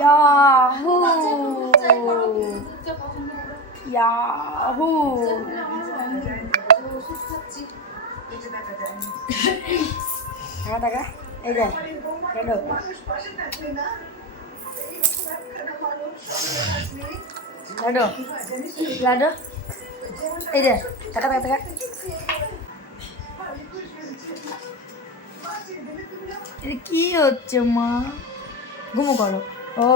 Yahoo Yahoo টাকা টাকা এই যে কেন লাডো লাডো এই যে টাকা টাকা টাকা এটা কি হচ্ছে মা ঘুমো করো ও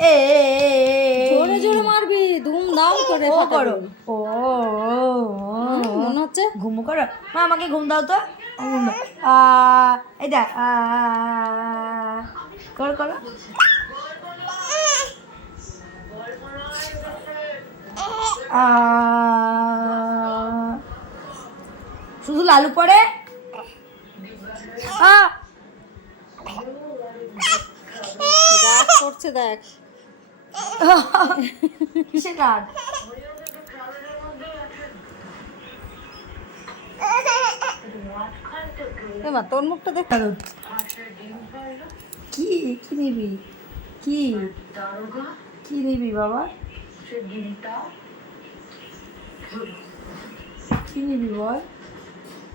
এ জোরে জোরে মারবি ধুম দাম করে ও করো ও মনে হচ্ছে ঘুম করো মা আমাকে ঘুম দাও তো ঘুম দাও এই দেখ করো করো আ লালু পড়ে? করছে দেখ। কিসের রাগ এবার তোর মুখটা দেখ। কি কি নিবি? কি? কি নিবি বাবা? কি নিবি বল?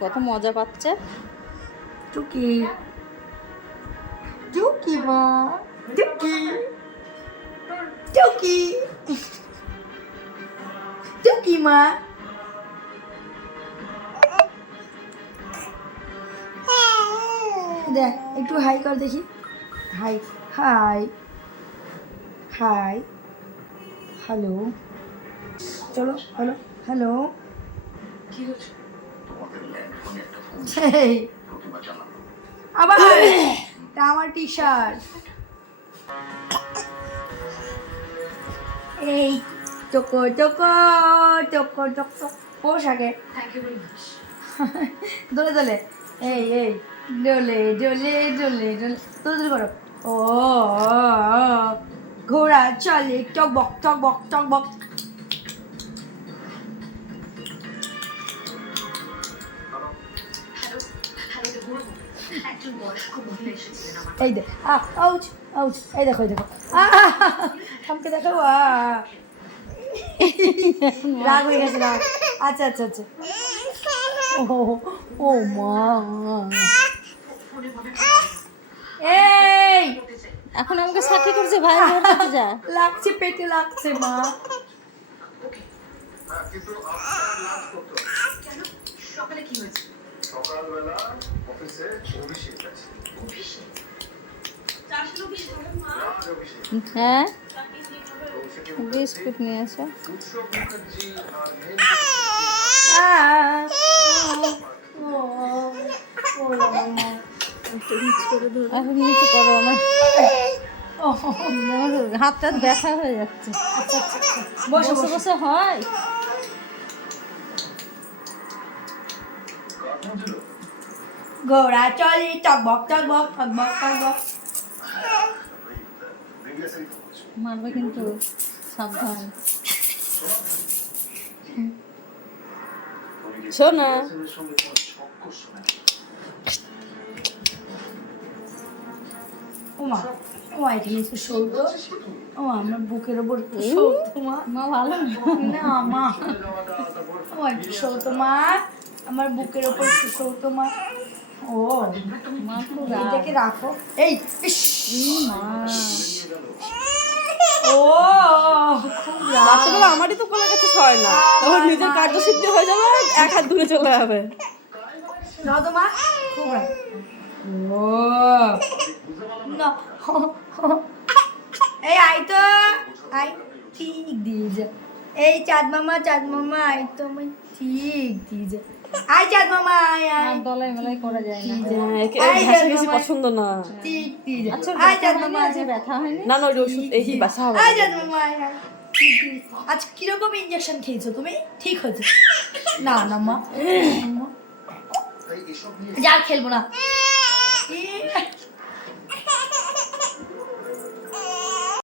কত মজা পাচ্ছে? টুকি। টুকি মা। টুকি। টুকি। টুকি মা। দেখ একটু হাই কর দেখি। Hi hi hi. হ্যালো। চলো হ্যালো হ্যালো। আবার। আমার টি শার্ট এই চোকো চোকো চোকো চোকো পোশাকে দোলে দোলে। এই এই। ডোলে ডোলে ডোলে ডোলে দোলে দোলে করো। ও ঘোড়া চলে এই দে আ আউচ আউচ এই দেখো এই দেখো। আহ, আমাকে দেখো। রাগ হয়ে গেছে রাগ। আচ্ছা আচ্ছা আচ্ছা। ও ও মা। এই! এখন আমাকে সাথে করছে ভাই যা। লাগছে পেটে লাগছে মা। সকালবেলা অভিষেক আছে রাজ অভিষেক হ্যাঁ? বিস্কুট নিয়ে আসো। এখন হাত টাত ব্যথা হয়ে যাচ্ছে। বসে বসে হয়। ঘোড়া চলে টকবক টকবক টকবক টকবক। মারবে কিন্তু সাবধান। শোনা। শোনা ও এখানে একটু সৌত ও আমার বুকের ওপর সৌত মা মা ভালো না? মা। ও একটু সৌত মা। আমার বুকের ওপর একটু সৌত মা। এটাকে রাখো। এই ও। আমারই তো কোনো কাছে ছয় না। তখন নিজের কার্যসিদ্ধি হয়ে যাবে এক হাত দূরে চলে যাবে। নাও তো মা। ও। না এই আই তো। আই ঠিক দিয়ে যা এই চাঁদ মামা চাঁদ মামা আই তো। আমি ঠিক দিয়ে যা আয় চাঁদ মামা আয় আয়। দলাই মেলাই করা যায় না। এই ঘাসা যে পছন্দ না। ঠিক ঠিক আচ্ছা আয় চাঁদ মামা হয়নি? ব্যথা হয়নি? না না ওই ওষুধ এই কি হবে। আয় চাঁদ মামা আয় আয়। ঠিক, ঠিক। আজ কীরকম ইঞ্জেকশন খেয়েছো তুমি? ঠিক হয়েছে। না না মা। যা খেলব না।